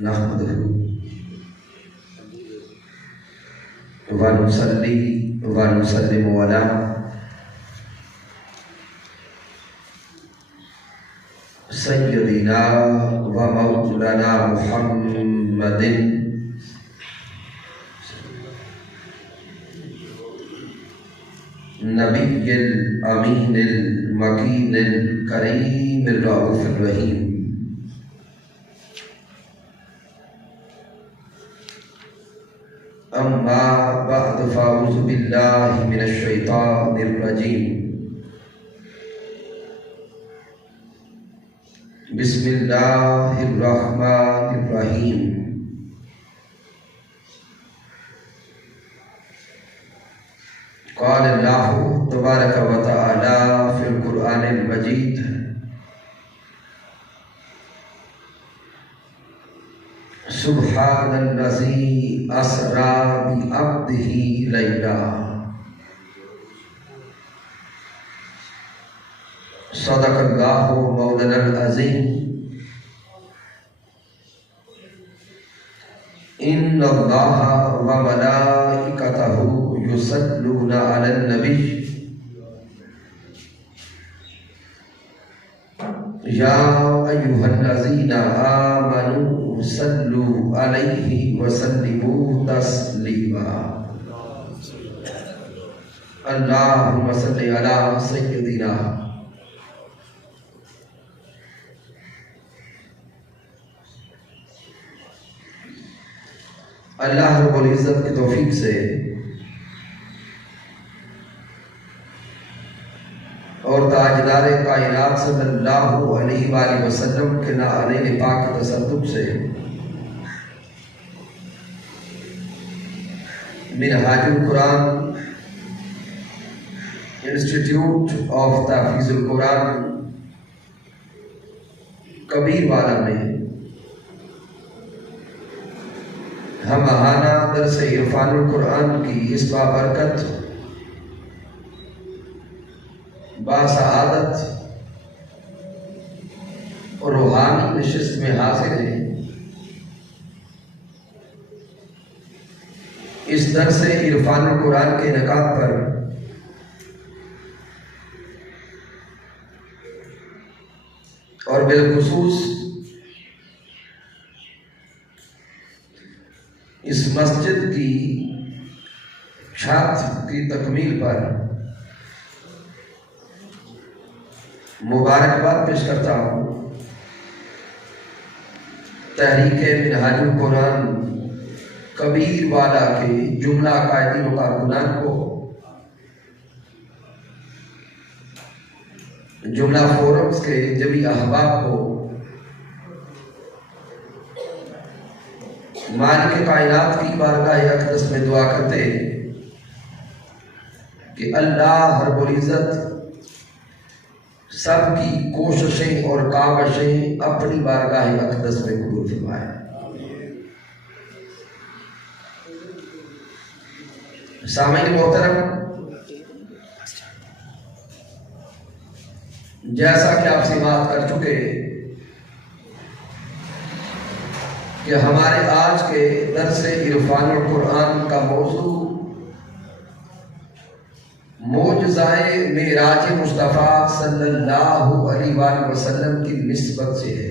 نحمده ونصلي ونسلم على سيدنا ومولانا محمد نبي الأمين المكين الكريم الرؤوف الرحيم. أما بعد فأعوذ بالله من الشيطان الرجيم. بسم الله الرحمن الرحيم. قال الله تبارك وتعالى في القرآن المجيد: سبحان الذي أسرى بعبده ليلا. صدق الله مولانا العظيم. إن الله وملائكته يصلون على النبي يا أيها الذين آمنوا صلوا عليه وسلموا تسليما. اللهم صل على سيدنا. اللہ رب العزت کی توفیق سے اور تاجدار کائنات صلی اللہ علیہ وآلہ وسلم کے نعلین پاک تصدق سے منہاج القرآن انسٹیٹیوٹ آف تحفیظ القرآن کبیر والا میں ہم ماہانہ درس عرفان القرآن کی اس بابرکت باسعادت اور روحانی نشست میں حاضر ہیں. اس درس عرفان القرآن کے انعقاد پر اور بالخصوص اس مسجد کی چھت کی تکمیل پر مبارکباد پیش کرتا ہوں تحریک منہاج القرآن کبیر والا کے جملہ قائدین و کارکنان کو، جملہ فورمز کے جمی احباب کو، مالک کائنات کی بارگاہ اقدس میں دعا کرتے کہ اللہ رب العزت سب کی کوششیں اور کاوشیں اپنی بارگاہ اقدس میں قبول فرمائے. سامعین محترم، جیسا کہ آپ سماعت کر چکے کہ ہمارے آج کے درس عرفان القرآن کا موضوع معجزۂ معراج مصطفیٰ صلی اللہ علیہ وآلہ وسلم کی نسبت سے ہے.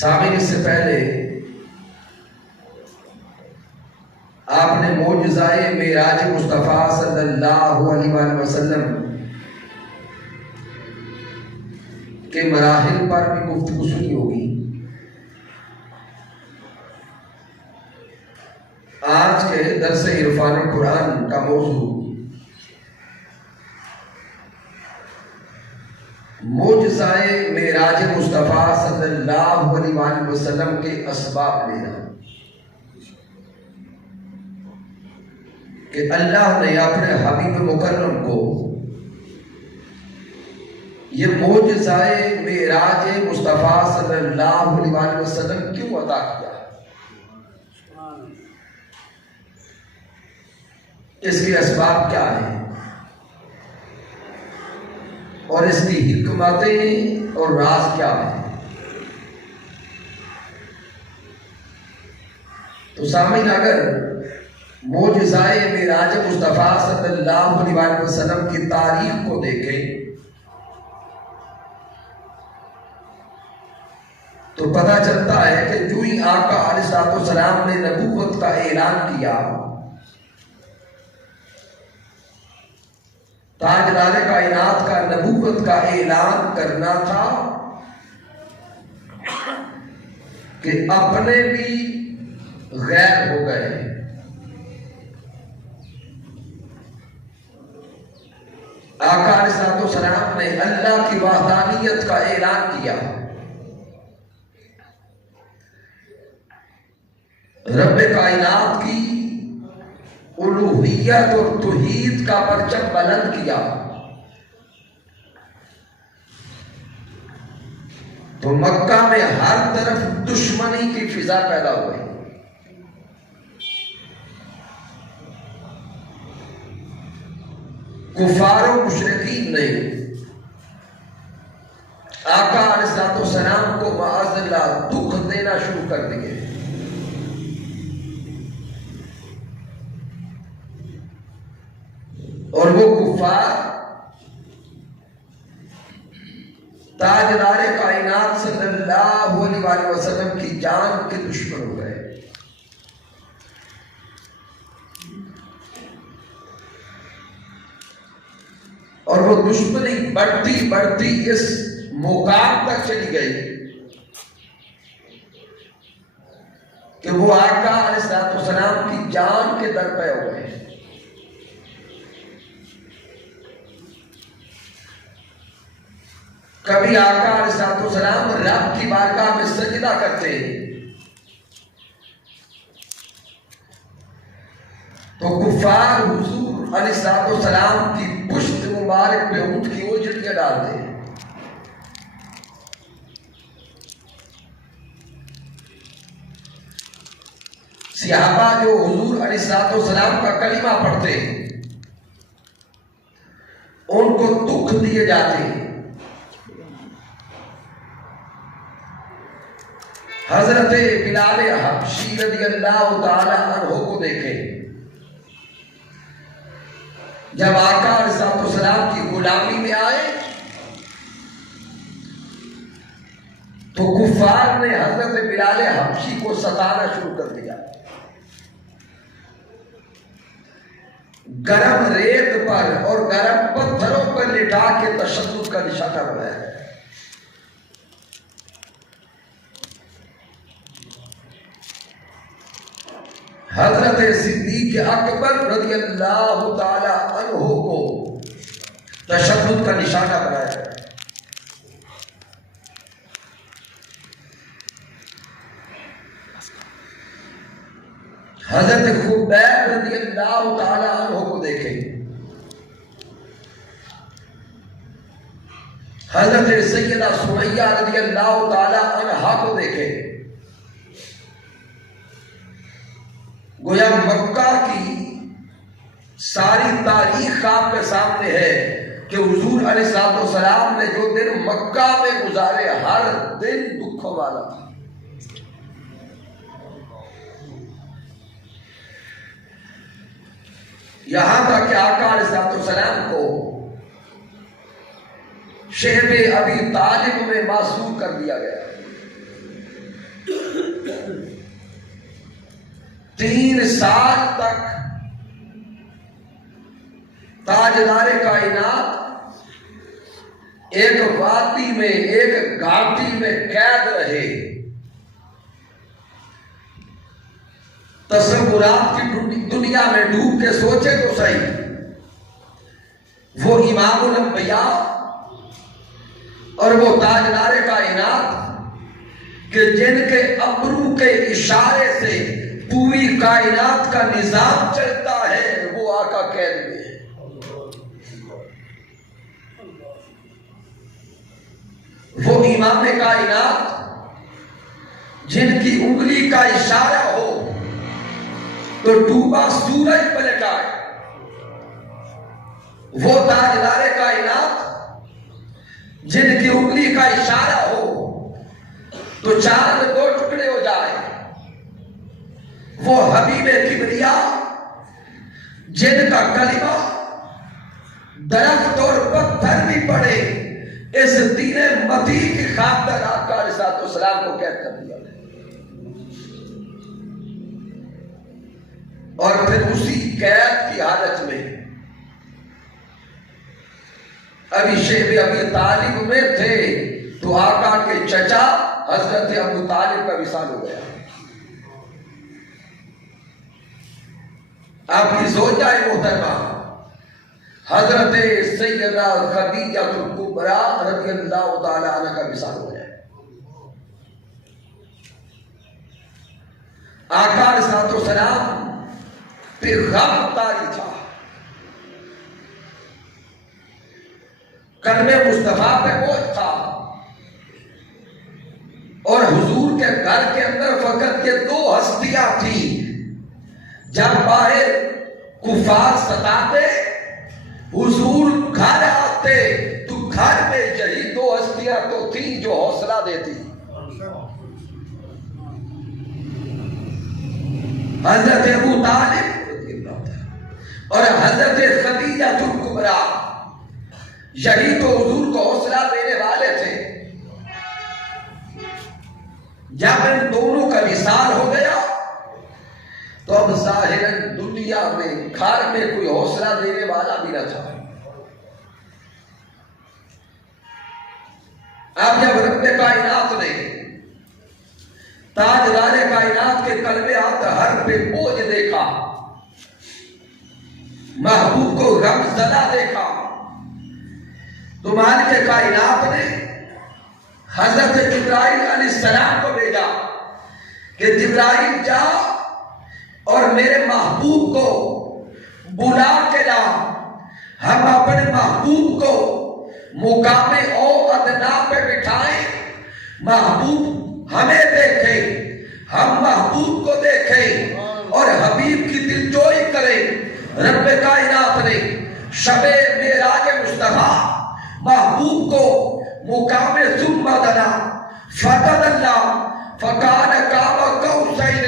سامعین، اس سے پہلے آپ نے معجزۂ معراج مصطفیٰ صلی اللہ علیہ وآلہ وسلم کے مراحل پر بھی گفتگو سنی ہوگی. آج کے درس عرفان القرآن کا موضوع معجزۂ معراج مصطفیٰ صلی اللہ علیہ وآلہ وسلم کے اسباب لینا، کہ اللہ نے اپنے حبیب مکرم کو یہ معجزۂ معراج مصطفیٰ صلی اللہ علیہ وآلہ وسلم کیوں عطا کیا؟ اس کے اسباب کیا ہیں؟ اور اس کی حکمتیں اور راز کیا ہیں۔ تو سامعین، اگر معجزائے معراج مصطفیٰ صلی اللہ علیہ وسلم کی تاریخ کو دیکھیں تو پتہ چلتا ہے کہ جو ہی آقا علیہ السلام نے نبوت کا اعلان کیا، تاجدار کائنات کا نبوت کا اعلان کرنا تھا کہ اپنے بھی غیر ہو گئے، آقا علیہ السلام نے اللہ کی وحدانیت کا اعلان کیا، رب کائنات کی الوہیت اور توحید کا پرچم بلند کیا، تو مکہ میں ہر طرف دشمنی کی فضا پیدا ہوئی۔ کفار و مشرکین نے آقا علیہ السلام کو معاذ اللہ دکھ دینا شروع کر دیے۔ اور وہ کفار تاجدار کائنات صلی اللہ علیہ وسلم کی جان کے دشمن ہو گئے۔ اور وہ دشمنی بڑھتی بڑھتی اس مقام تک چلی گئی کہ وہ آقا علیہ السلام کی جان کے در پہ ہو گئے۔ کبھی آقا علیہ السلام رب کی بارگاہ میں سجدہ کرتے تو کفار حضور علیہ السلام کی پشت مبارک پہ اونٹ کی اجڑیاں ڈالتے۔ صحابہ جو حضور علیہ السلام کا کلمہ پڑھتے ان کو دکھ دیے جاتے۔ حضرت بلال حبشی رضی اللہ تعالی عنہ کو دیکھیں، جب آقا علیہ السلام کی غلامی میں آئے تو کفار نے حضرت بلال حبشی کو ستانا شروع کر دیا۔ گرم ریت پر اور گرم پتھروں پر لٹا کے تشدد کا نشانہ بنایا ہے۔ حضرت صدیق اکبر رضی اللہ تعالی عنہ کو تشدد کا نشانہ بنایا ہے۔ حضرت خبیب رضی اللہ تعالی عنہ کو دیکھیں، حضرت سیدہ سمیہ رضی اللہ تعالی عنہا کو دیکھیں۔ گویا مکہ کی ساری تاریخ آپ کے سامنے ہے کہ حضور علیہ السلام نے جو دن مکہ میں گزارے ہر دن دکھوں والا تھا۔ یہاں تک کہ آقا علیہ السلام کو شہب ابی طالب میں معصور کر دیا گیا۔ 3 سال تک تاجدار کائنات ایک وادی میں، ایک گھاٹی میں قید رہے۔ تصورات کی دنیا میں ڈوب کے سوچے تو صحیح، وہ امام الانبیاء اور وہ تاجدار کائنات کہ جن کے ابرو کے اشارے سے پوری کائنات کا نظام چلتا ہے، وہ آقا قید میں ہے۔ وہ امام کائنات جن کی انگلی کا اشارہ ہو تو ڈوبا سورج پلٹ آئے، وہ تاجدار کائنات جن کی انگلی کا اشارہ ہو تو چاند دو ٹکڑے ہو جائے، وہ حبیب کبریا جن کا کلمہ درخت اور پتھر بھی پڑے اس دین متی کی خاطر آقا علیہ السلام کو قید کر دیا، اور پھر اسی قید کی حالت میں ابھی شیب ابی طالب میں تھے تو آقا کے چچا حضرت ابو طالب کا وصال ہو گیا۔ آپ کی زوجہ محترمہ حضرت سیدہ خدیجہ الکبریٰ رضی اللہ تعالی عنہ کا وصال ہو گیا۔ آقا علیہ السلام پہ غم طاری تھا، قلب مصطفیٰ پہ بوجھ تھا، اور حضور کے گھر کے اندر فقط یہ دو ہستیاں تھیں۔ جب باہر کفار ستاتے حضور گھر آتے تو گھر میں یہی دو ہستیاں تو تھیں جو حوصلہ دیتی، حضرت ابو طالب اور حضرت خدیجہ الکبریٰ، یہی تو حضور کو حوصلہ دینے والے تھے۔ جب ان دونوں کا وصال ہو گیا تو اب ظاہراً دنیا میں گھر میں کوئی حوصلہ دینے والا بھی نہ تھا۔ اب جب رب کائنات نے تاجدار کائنات کے قلب اطہر پہ بوجھ دیکھا، محبوب کو غم زدہ دیکھا، تو مالک کائنات نے حضرت جبرائیل علیہ السلام کو بھیجا کہ جبرائیل جا اور میرے محبوب کو بلا کے لا، ہم اپنے محبوب کو مقام او ادنا پہ بٹھائیں، محبوب ہمیں دیکھے، ہم محبوب کو دیکھیں اور حبیب کی دلجوئی کریں۔ رب کائنات نے شب معراج مصطفیٰ محبوب کو مقام ثم دنا فتد اللہ فکان قاب قوسین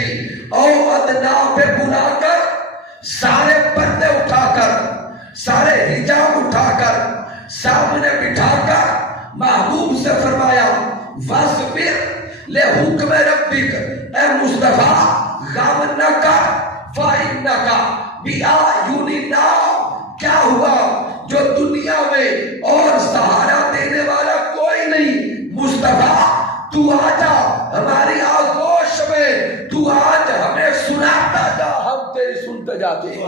او ادنا پہ بلا کر سارے پردے اٹھا کر سارے حجاب اٹھا کر سامنے بٹھا کر محبوب سے فرمایا وَاصْبِرْ لِحُکْمِ رَبِّکَ، اے مصطفیٰ غم نہ کر، فَإِنَّکَ بِأَعْیُنِنَا، کیا ہوا جو دنیا میں اور سہارا دینے والا کوئی نہیں، مصطفیٰ تو آجا ہماری آغوش میں، تو آج ہمیں سناتا جا، ہم تیری سنتے جاتے ہیں۔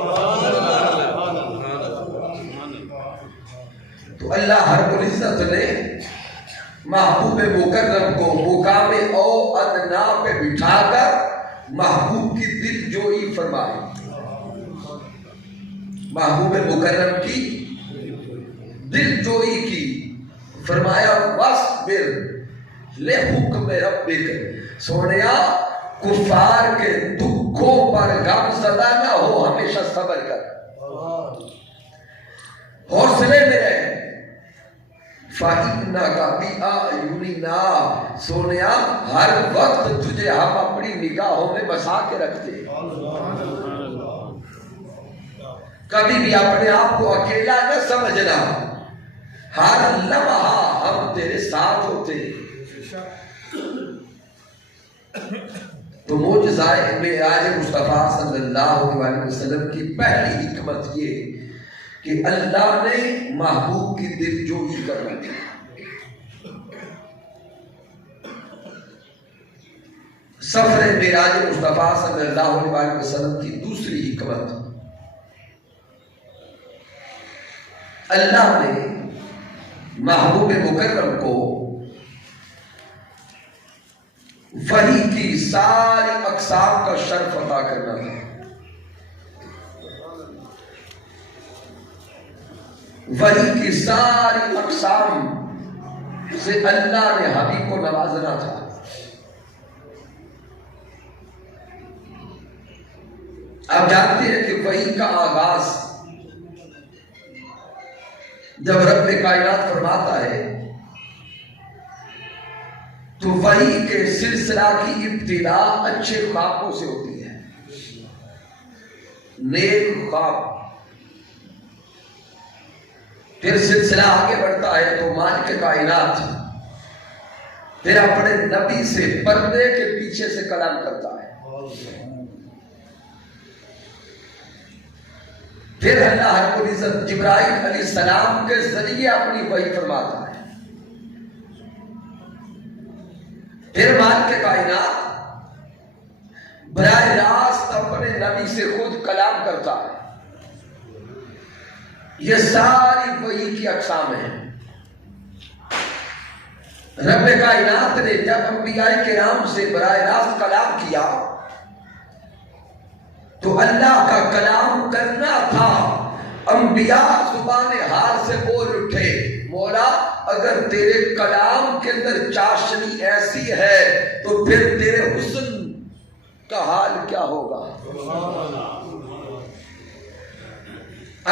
تو اللہ رب العزت نے محبوب مکرم کو مقام او ادنا پہ بٹھا کر محبوب کی دل جوئی فرمائی، محبوب مکرم کی دل جوئی کی، فرمایا وَاصْبِرْ لِحُکْمِ رَبِّکَ، سونیا کفار کے دکھوں پر غم زدہ نہ ہو، ہمیشہ صبر کر، حوصلے میں رہے۔ فَإِنَّكَ بِأَعْيُنِنَا، سونیا ہر وقت تجھے ہم اپنی نگاہوں میں بسا کے رکھتے ہیں، کبھی بھی اپنے آپ کو اکیلا نہ سمجھنا، ہر لمحہ ہم تیرے ساتھ ہوتے ہیں۔ تو معجزہ معراج مصطفیٰ صلی اللہ علیہ وسلم کی پہلی حکمت یہ کہ اللہ نے محبوب کی دل جوئی کرنا تھی۔ سفر معراج مصطفیٰ صلی اللہ علیہ وسلم کی دوسری حکمت، اللہ نے محبوب مکرم کو وحی کی ساری اقسام کا شرف عطا کرنا تھا۔ وحی کی ساری اقسام سے اللہ نے حبیب کو نوازنا تھا۔ آپ جانتے ہیں کہ وحی کا آغاز جب رب کائنات فرماتا ہے تو وحی کے سلسلہ کی ابتدا اچھے خوابوں سے ہوتی ہے، نیک خواب، پھر سلسلہ آگے بڑھتا ہے تو مالک کائنات پھر اپنے نبی سے پردے کے پیچھے سے کلام کرتا ہے، پھر اللہ رب العزت جبرائیل علیہ السلام کے ذریعے اپنی وحی فرماتا ہے، پھر مالک کائنات براہ راست اپنے نبی سے خود کلام کرتا ہے۔ یہ ساری وحی کی اقسام ہیں۔ رب کائنات نے جب انبیاء کرام سے براہ راست کلام کیا تو اللہ کا کلام کرنا تھا، انبیاء زبان حال سے بول اٹھے، مولا اگر تیرے کلام کے اندر چاشنی ایسی ہے تو پھر تیرے حسن کا حال کیا ہوگا؟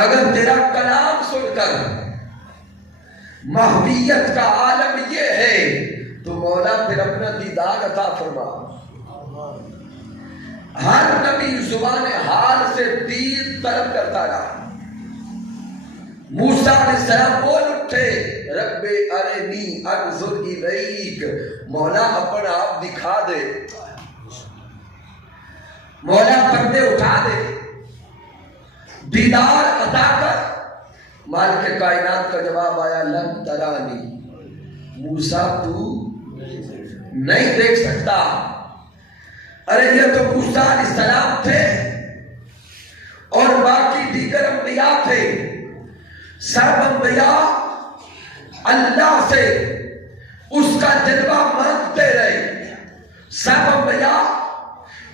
اگر تیرا کلام سن کر محویت کا عالم یہ ہے تو مولا پھر اپنا دیدار عطا فرما۔ ہر نبی زبان حال سے دید طلب کرتا رہا۔ موسیٰ علیہ السلام بول اٹھے، رب ارنی انظر الیک، مولا اپنا آپ دکھا دے، مولا پردے اٹھا دے، دیدار عطا کر۔ مالک کائنات کا جواب آیا، لن ترانی، موسیٰ تو نہیں دیکھ سکتا۔ ارے یہ تو موسیٰ علیہ السلام تھے اور باقی دیگر انبیاء تھے، سب انبیاء اللہ سے اس کا جلوہ مانگتے رہے، سب انبیاء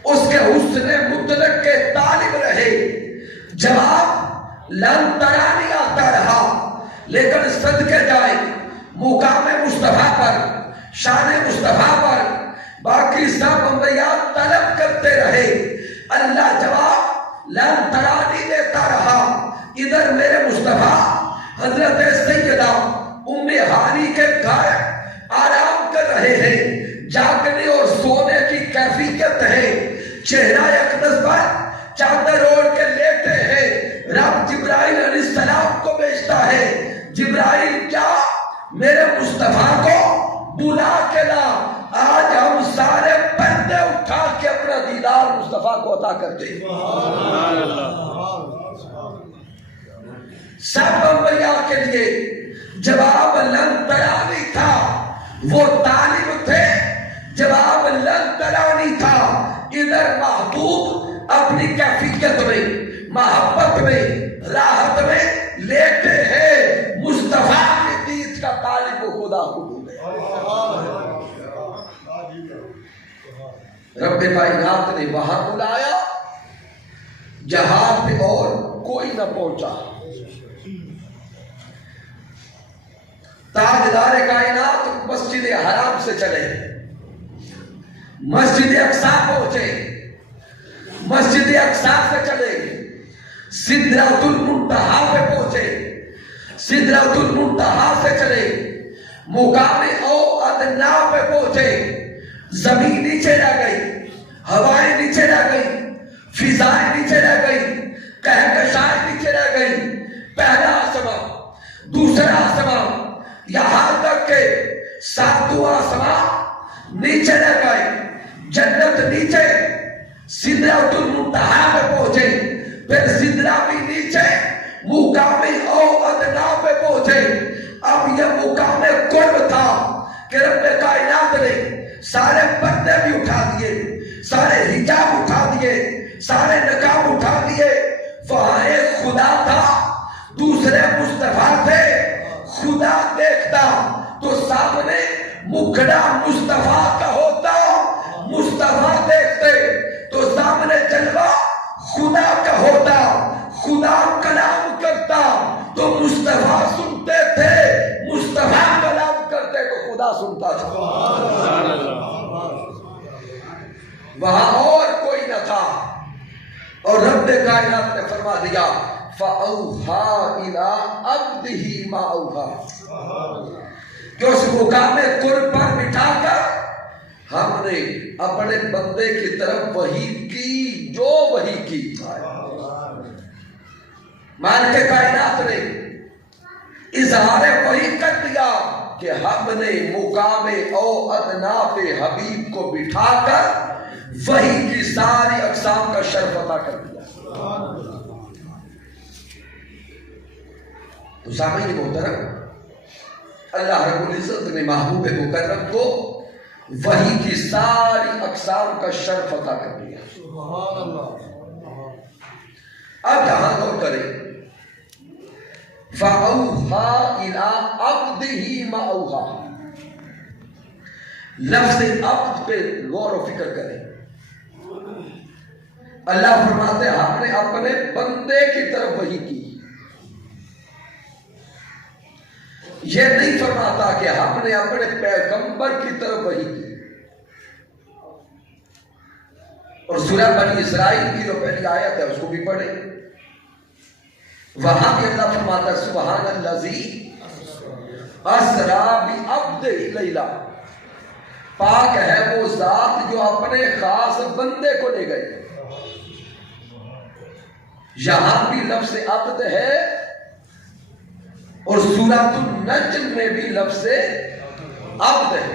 اس کے حسن مطلق کے طالب رہے۔ جواب لن ترانی آتا رہا، لیکن صدقے جائے مقام مصطفیٰ پر، شان مصطفیٰ پر باقی سب انبیاء طلب کرتے رہے۔ اللہ جواب لن ترانی دیتا رہا۔ ادھر میرے مصطفیٰ حضرت سیدہ ام ہانی کے گھر آرام کر رہے ہیں، جاگنے اور سونے کی کیفیت ہے، چہرہ اقدس پر چادر اوڑھ کے لیٹے ہیں۔ رب جبرائیل علیہ السلام کو بھیجتا ہے، جبرائیل جا میرے مصطفیٰ کو بلا کے لا، آج ہم سارے پردے اٹھا کے اپنا دیدار مصطفیٰ کو عطا کرتے ہیں۔ سب انبیاء کے لیے جواب لن ترانی تھا، وہ طالب تھے، جواب لن ترانی تھا۔ ادھر محبوب اپنی کیفیت میں، محبت میں، راحت میں لیٹے ہیں، مصطفیٰ کی دید کا طالب خدا خود ہے۔ رب کائنات نے وہاں بلایا جہاں پہ اور کوئی نہ پہنچا۔ تاجدار کائنات مسجد حرام سے چلے، مسجد اقصیٰ پہنچے، مسجد اقصیٰ سے چلے، سدرۃ المنتہا پہ پہنچے، سدرۃ المنتہا سے چلے، مقام او ادنا پہ پہنچے، زمین نیچے رہ گئی، ہوائیں نیچے رہ گئی، فضائیں نیچے رہ گئی، کہکشائیں نیچے رہ گئی، پہلا آسمان، دوسرا آسمان، یہاں تک کہ ساتواں آسمان نیچے رہ گئے، جنت نیچے، سدرۃ المنتہا پہ پہنچے، پھر سدرہ بھی نیچے، مقام او ادنا پہ پہنچے۔ اب یہ مقام قرب تھا کہ رب کائنات نے سارے پردے بھی اٹھا دیے، سارے حجاب اٹھا دیے، سارے نقاب اٹھا دیے۔ وہاں ایک خدا تھا، دوسرے مصطفیٰ تھے۔ خدا دیکھتا تو سامنے مکھڑا مصطفیٰ کا ہوتا، مصطفیٰ دیکھتے تو سامنے جلوہ خدا کا ہوتا، خدا کلام کرتا تو مصطفیٰ سنتے تھے، مصطفیٰ کلام کرتے تو خدا سنتا تھا۔ وہاں اور کوئی نہ تھا، اور رب کائنات نے فرما دیا فَأَوْحَا إِلَىٰ عَبْدِهِ مَا أَوْحَا، کہ اس مقام قرب پر بٹھا کر ہم نے اپنے بندے کی طرف وحی کی جو وحی کی. مالک کائنات نے اظہار وحی کر دیا کہ ہم نے مقام او ادنا پہ حبیب کو بٹھا کر وحی کی ساری اقسام کا شرف عطا کر دیا. تو سامعین محترم، اللہ رب العزت نے محبوب مکرم کو وحی کی ساری اقسام کا شرف عطا کر دیا. اب یہاں غور کریں، فَأَوْحَا إِلَىٰ عَبْدِهِ مَا أَوْحَا، لفظ عبد پہ غور و فکر کریں. اللہ فرماتے ہیں ہم نے اپنے بندے کی طرف وحی کی. یہ نہیں فرماتا کہ ہم نے اپنے پیغمبر کی طرف وحی کی. اور سورہ بنی اسرائیل کی جو پہلی آیت ہے اس کو بھی پڑھیں، وہاں بھی اللہ فرماتا ہے سبحان الذی اسری بعبدہ لیلا، پاک ہے وہ ذات جو اپنے خاص بندے کو لے گئے. یہاں بھی لفظ عبد ہے اور سورۃ النجم میں بھی لفظ عبد ہے.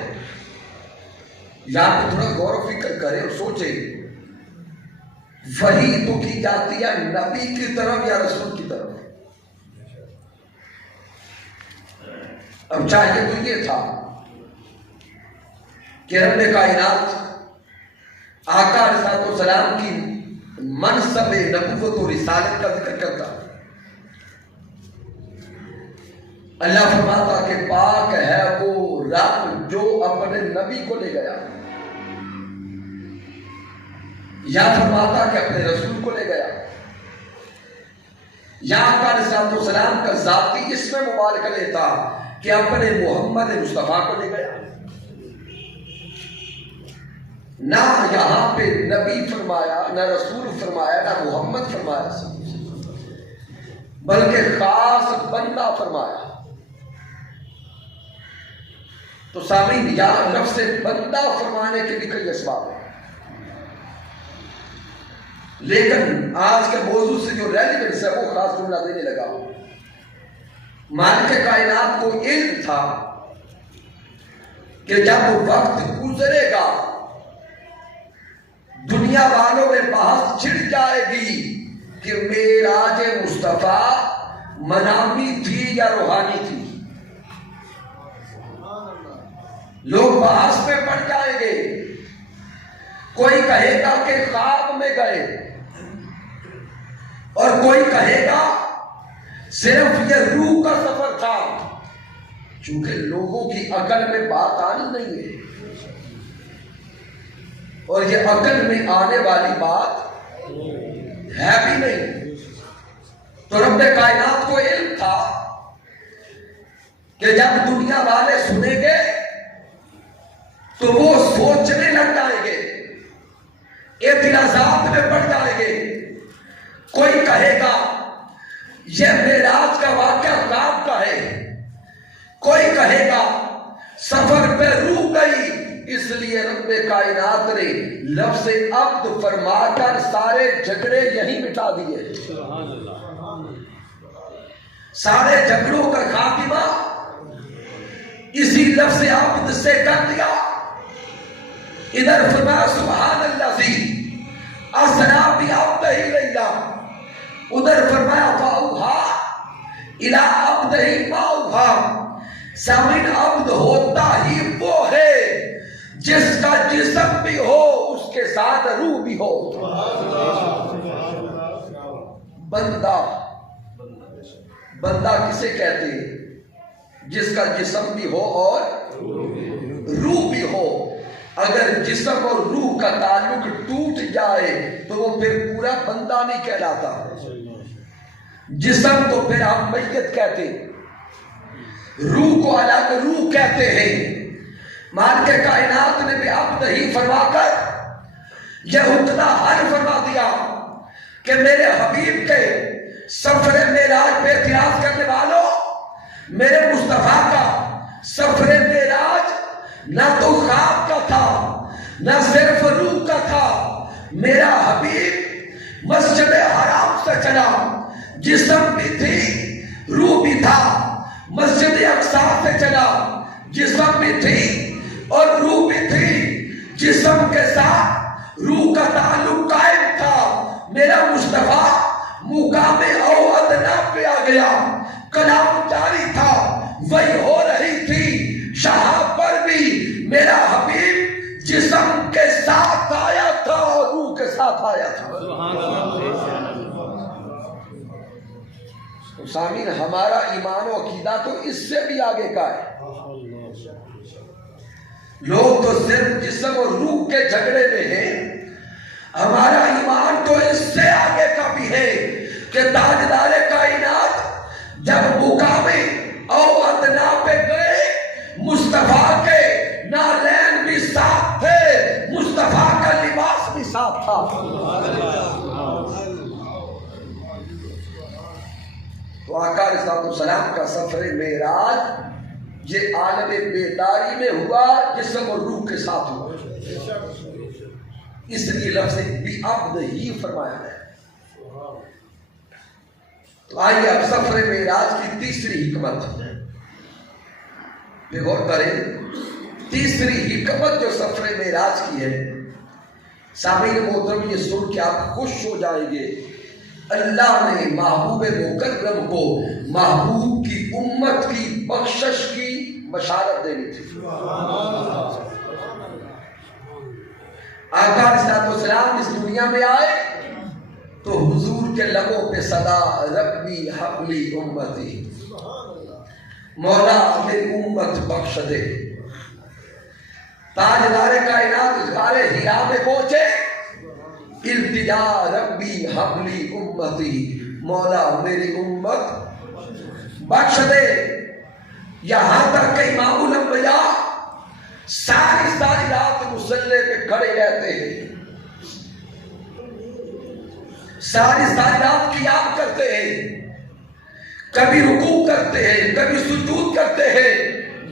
یہاں پہ تھوڑا غور و فکر کریں اور سوچیں، وحی تو کی جاتی ہے نبی کی طرف یا رسول کی طرف. اب چاہیے تو یہ تھا کہ رب کائنات آقا علیہ السلام کی منصب نبوت و رسالت کا ذکر کرتا. اللہ فرماتا کہ پاک ہے وہ رب جو اپنے نبی کو لے گیا، یا فرماتا کہ اپنے رسول کو لے گیا، یا آقا علیہ السلام کا ذاتی اسم مبارک لیتا کہ اپنے محمد مصطفیٰ کو لے گیا. نہ یہاں پہ نبی فرمایا، نہ رسول فرمایا، نہ محمد فرمایا، بلکہ خاص بندہ فرمایا. تو سامعین یہاں لفظ بندہ فرمانے کے بھی کئی اسباب ہیں، لیکن آج کے موضوع سے جو ریلیونس ہے وہ خاص جملہ دینے لگا ہوں. مالک کائنات کو علم تھا کہ جب وقت گزرے گا دنیا والوں میں بحث چھڑ جائے گی کہ معراج مصطفیٰ منامی تھی یا روحانی تھی. لوگ بحث میں پڑ جائیں گے. کوئی کہے گا کہ خواب میں گئے، اور کوئی کہے گا صرف یہ روح کا سفر تھا. چونکہ لوگوں کی عقل میں بات آنی نہیں ہے، اور یہ عقل میں آنے والی بات ہے بھی نہیں. تو رب کائنات کو علم تھا کہ جب دنیا والے سنیں گے تو وہ سوچنے لگ جائیں گے، اعتراضات میں پڑ جائیں گے. کوئی کہے گا یہ معراج کا واقعہ خواب کا ہے، کوئی کہے گا سفر پہ روح گئی. اس لیے رب کائنات نے لفظ عبد فرما کر سارے جھگڑے یہی مٹا دیے. سارے جھگڑوں کا خاتمہ اسی لفظ عبد سے کر دیا. ادھر فرمایا سبحان الذی اسری بعبدہ لیلا، ادھر فرمایا فاوحا الی عبدہ ما اوحا. سامعین عبد ہوتا ہی وہ ہے جس کا جسم بھی ہو اس کے ساتھ روح بھی ہو. بندہ، بندہ کسے کہتے ہیں؟ جس کا جسم بھی ہو اور روح بھی ہو. اگر جسم اور روح کا تعلق ٹوٹ جائے تو وہ پھر پورا بندہ نہیں کہلاتا. جسم کو پھر ہم میت کہتے ہیں، روح کو الگ روح کہتے ہیں. مالک کائنات نے بھی عبد ہی فرما کر یہ اتنا حل فرما دیا کہ میرے حبیب کے سفر معراج پہ اعتراض کرنے والوں، میرے مصطفیٰ کا سفر معراج نہ تو خواب کا تھا نہ صرف روح کا تھا، میرا حبیب مسجد حرام سے چلا، جسم بھی تھی روح بھی تھا، مسجد اقصی سے چلا، جسم بھی تھی اور روح بھی تھی، جسم کے ساتھ روح کا تعلق قائم تھا۔ میرا مصطفیٰ مقام او ادنا پہ آ گیا، کلام جاری تھا، وہی ہو رہی تھی، شہاب پر بھی میرا حبیب جسم کے ساتھ آیا تھا اور روح کے ساتھ آیا تھا۔ سامعین، ہمارا ایمان و عقیدہ تو اس سے بھی آگے کا ہے۔ لوگ تو صرف جسم اور روح کے جھگڑے میں ہیں، ہمارا ایمان تو اس سے آگے کا بھی ہے کہ تاجدار کائنات جب مقام او ادنا پہ گئے، مصطفیٰ کے نالین بھی ساتھ تھے، مصطفیٰ کا لباس بھی ساتھ تھا۔ تو آقا علیہ السلام کا سفر معراج یہ عالم بیداری میں ہوا، جسم اور روح کے ساتھ ہوا، اس لیے لفظ بھی عبد ہی فرمایا ہے۔ تو آئیے اب سفر معراج کی تیسری حکمت پہ غور کریں۔ تیسری حکمت جو سفر معراج کی ہے، سامعین محترم، یہ سن کے آپ خوش ہو جائیں گے۔ اللہ نے محبوب مکرم کو محبوب کی امت کی بخشش کی بشارت دینی تھی۔ آقا علیہ السلام اس دنیا میں آئے تو حضور کے لبوں پہ صدا ربی حبلی امتی، مولا میری امت بخش دے۔ تاجدار کائنات غار ہرا میں پہنچے، التجا ربی حبلی امتی، مولا میری امت بخش دے۔ یہاں تک کہ امام الانبیاء ساری رات مصلی پہ کھڑے رہتے ہیں، ساری رات قیام کرتے ہیں، کبھی رکوع کرتے ہیں، کبھی سجود کرتے ہیں،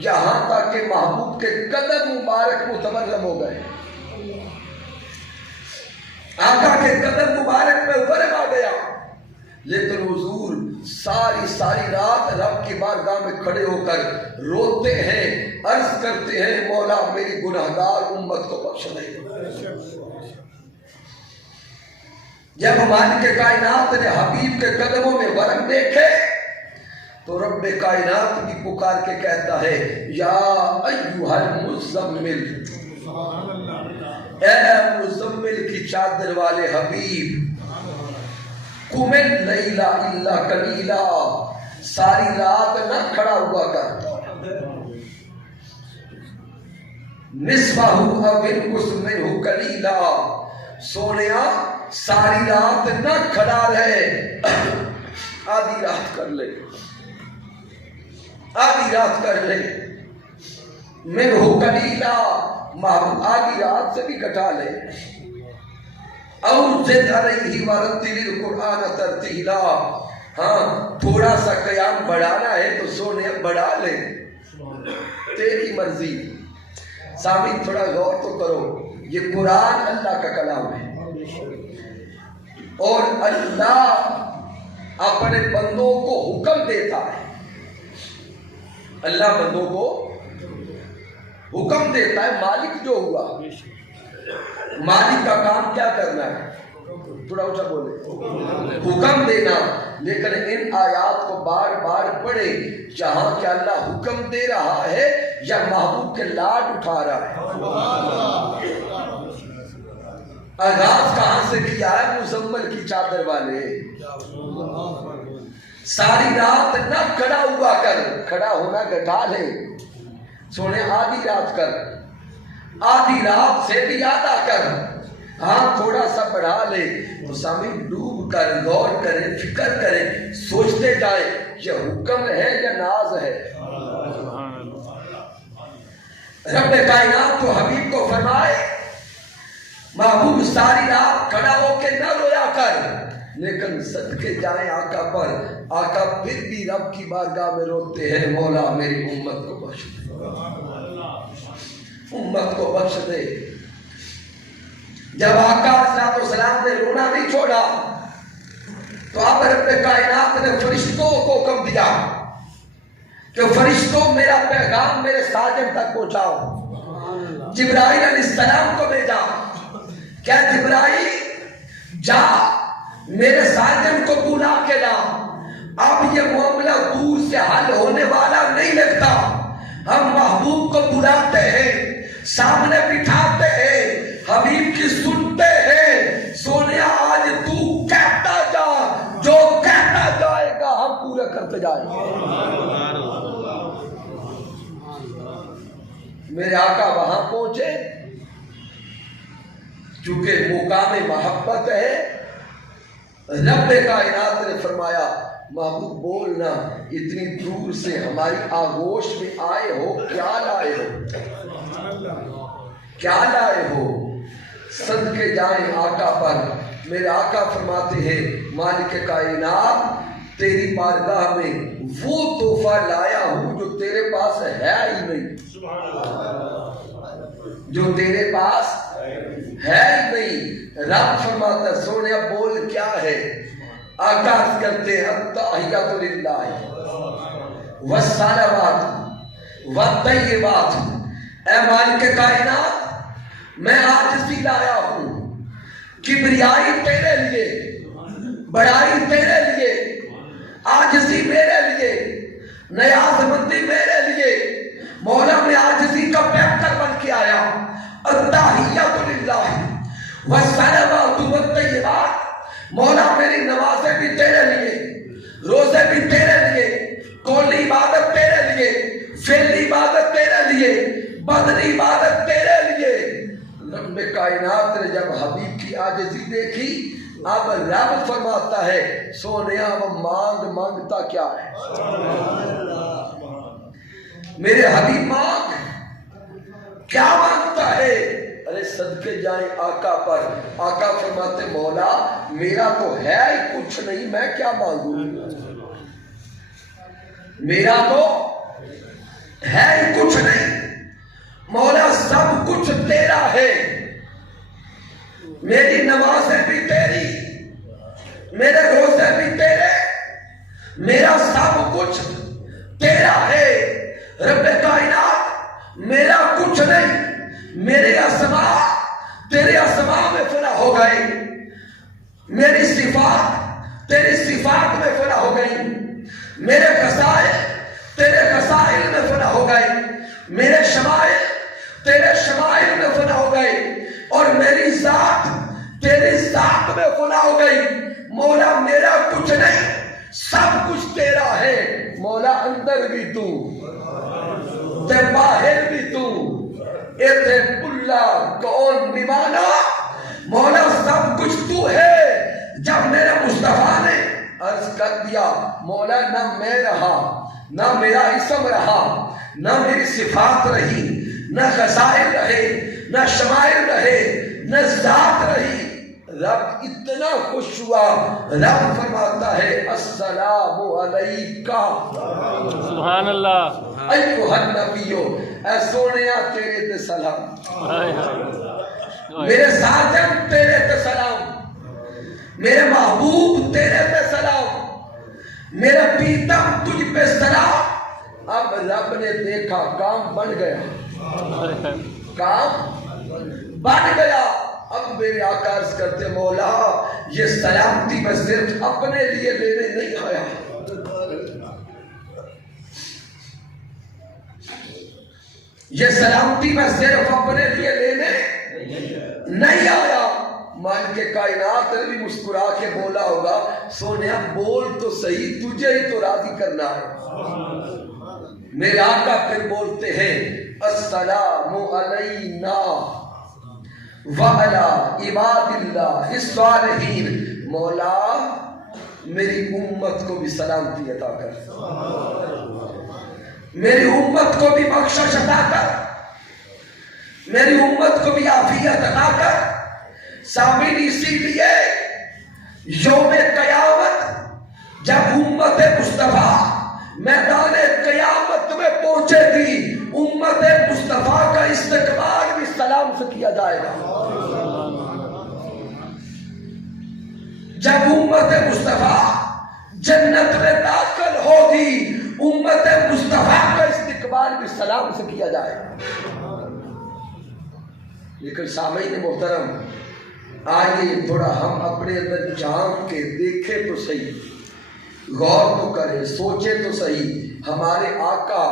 یہاں تک کہ محبوب کے قدم مبارک متورم ہو گئے، آقا کے قدم مبارک میں ورم آ گیا۔ لیکن حضور ساری رات رب کی بارگاہ میں کھڑے ہو کر روتے ہیں، عرض کرتے ہیں مولا میری گناہگار امت کو بخش دے۔ جب مالک کائنات نے حبیب کے قدموں میں ورم دیکھے تو رب کائنات بھی پکار کے کہتا ہے یا ایھا المزمل، اے مزمل کی چادر والے حبیب، قم اللیل الا قلیلا، ساری رات نہ کھڑا ہوا کر، نصفہ او انقص منہ قلیلا، سونیا ساری رات نہ کھڑا رہے، آدھی رات کر لے، آدھی رات کر لے، منہ قلیلا، آدھی رات سے بھی گھٹا لے، اور زد علیہ ورتل القرآن ترتیلا، ہاں تھوڑا سا قیام بڑھانا ہے تو سونے بڑھا لے، تیری مرضی۔ سامعین تھوڑا غور تو کرو، یہ قرآن اللہ کا کلام ہے اور اللہ اپنے بندوں کو حکم دیتا ہے، اللہ بندوں کو حکم دیتا ہے۔ مالک جو ہوا، مالک کا کام کیا کرنا ہے؟ تھوڑا اونچا بولے، حکم دینا۔ لیکن ان آیات کو بار بار پڑھے، جہاں کہ اللہ حکم دے رہا ہے یا محبوب کے لاڈ اٹھا رہا ہے۔ آغاز کہاں سے کیا ہے؟ مزمل کی چادر والے، ساری رات نہ کھڑا ہوا کر، کھڑا ہونا گھٹا لے، سونے آدھی رات کر، آدھی رات سے بھی آدھا کر، ہاں تھوڑا سا بڑھا لے۔ تو سامعین ڈوب کر غور کریں، فکر کریں، سوچتے جائیں یہ حکم ہے یا ناز ہے؟ رب کائنات کو حبیب کو فرمائے محبوب ساری رات کھڑا ہو کے نہ رویا کر، لیکن صدقے جائیں آقا پر، آقا پھر بھی رب کی بارگاہ میں روتے ہیں مولا میری امت کو بخش دے، امت کو بخش دے۔ جب آقا علیہ السلام نے رونا نہیں چھوڑا تو اب رب کائنات نے فرشتوں کو حکم دیا کہ فرشتوں میرا پیغام میرے ساجن تک پہنچاؤ. جبرائیل علیہ السلام کو بھیجا. کیا جبرائیل جا میرے ساجن کو بلا کے لا. اب یہ معاملہ دور سے حل ہونے والا نہیں لگتا. ہم محبوب کو بلاتے ہیں, سامنے بٹھاتے ہیں, حبیب کی سنتے ہیں. سونیا آج تو کہتا جا, جو کہتا جائے گا ہم پورا کرتے جائیں گے. میرے آقا وہاں پہنچے, چونکہ مقام محبت ہے. رب کائنات نے فرمایا محبوب بولنا, اتنی دور سے ہماری آغوش میں آئے ہو, کیا لائے ہو, کیا لائے ہو. صدقے جائیں آقا پر. میرے آقا فرماتے ہیں مالک کائنات تیری بارگاہ میں وہ تحفہ لایا ہوں جو تیرے پاس ہے ہی نہیں, جو تیرے پاس ہے ہی نہیں. رب فرماتا سونے بول کیا ہے. آغاز کرتے ہیں التحیات للہ والصلوات والطیبات. اے مالک کائنات میں عاجزی لایا ہوں, کبریائی تیرے لیے, بڑائی تیرے لیے, عاجزی میرے لیے, نیاز مندی میرے لیے. مولا میں عاجزی کا بہتر بن کے آیا. التحیات للہ والصلوات والطیبات. مولا میری نمازیں بھی تیرے لیے, روزے بھی تیرے لیے, قولی عبادت تیرے لیے, فعلی عبادت تیرے لیے, بدنی عبادت تیرے لیے. رب کائنات نے جب حبیب کی عاجزی دیکھی, اب رب فرماتا ہے سونیا وہ مانگ, مانگتا کیا ہے. میرے حبیب مانگ, کیا مانگتا ہے. ارے صدقے جائیں آقا پر. آقا فرماتے مولا میرا تو ہے ہی کچھ نہیں, میں کیا مانگوں, میرا تو ہے ہی کچھ نہیں. مولا سب کچھ تیرا ہے, میری نمازیں بھی تیری, میرے روزے بھی تیرے, میرا سب کچھ تیرا ہے. رب کائنات میرا کچھ نہیں, میرے اسماء تیرے اسماء میں فنا ہو گئی, میری صفات تیری صفات میں فنا ہو گئی, میرے خصائل تیرے خصائل میں فنا ہو گئی, میرے شمائل تیرے شمائل میں فنا ہو گئی, اور میری ذات تیری ذات میں فنا ہو گئی. مولا میرا کچھ نہیں, سب کچھ تیرا ہے. مولا اندر بھی تو تے باہر بھی تو, ایتے پلا کون نمانا. مولا سب کچھ تو ہے. جب میرے مصطفیٰ نے عرض کر دیا مولا نہ میں رہا, نہ میرا اسم رہا, نہ میری صفات رہی, نہ خصائل رہے, نہ شمائل رہے, نہ ذات رہی. رب اتنا خوش ہوا, رب فرماتا ہے السلام علیکہ. سبحان اللہ. ایوہ النبیو, اے سونیا تیرے تے سلام, میرے ساجن تیرے تے سلام, میرے محبوب تیرے تے سلام, میرے پیتم تجھ پہ سلام. اب رب نے دیکھا کام بن گیا, کام بن گیا. اب میرے آقا عرض کرتے مولا یہ سلامتی میں صرف اپنے لیے لینے نہیں آیا, یہ سلامتی میں صرف اپنے لیے لینے نہیں آیا. مالک کائنات نے بھی مسکرا کے بولا ہوگا سونیا بول تو صحیح, تجھے ہی تو راضی کرنا ہے. میرے آقا پھر بولتے ہیں السلام علینا وعلی عباد اللہ الصالحین. مولا میری امت کو بھی سلامتی عطا کر, میری امت کو بھی بخشش عطا کر, میری امت کو بھی عافیت عطا کر. سامعین اسی لیے یوم قیامت جب امت مصطفیٰ میدان قیامت میں پہنچے گی, امت مصطفیٰ کا استقبال بھی سلام سے کیا جائے گا. جب امت مصطفیٰ جنت میں داخل ہوگی امت مصطفیٰ کا استقبال بھی سلام سے کیا جائے. لیکن سامعین محترم آئیے تھوڑا ہم اپنے اندر جھانک کے دیکھیں تو صحیح, غور تو کریں, سوچیں تو صحیح. ہمارے آقا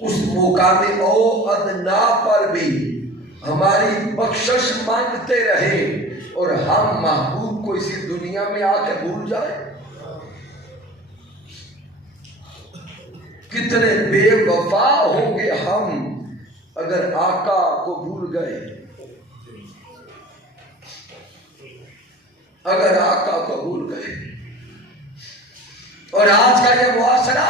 اس مقام او ادنا پر بھی ہماری بخشش مانگتے رہے اور ہم محبوب کو اسی دنیا میں آ کے بھول جائیں. کتنے بے وفا ہوں گے ہم اگر آقا کو بھول گئے, اگر آقا کو بھول گئے. اور آج کا یہ معاشرہ,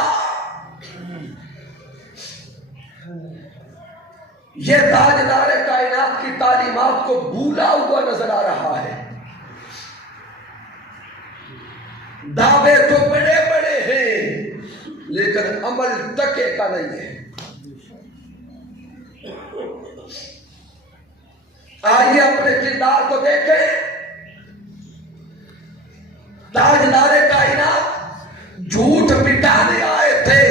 یہ تاجدار کائنات کی تعلیمات کو بھولا ہوا نظر آ رہا ہے. دعوے تو بڑے بڑے ہیں لیکن عمل تکے کا نہیں ہے. آئیے اپنے کردار کو دیکھیں. تاجدار کائنات جھوٹ مٹانے آئے تھے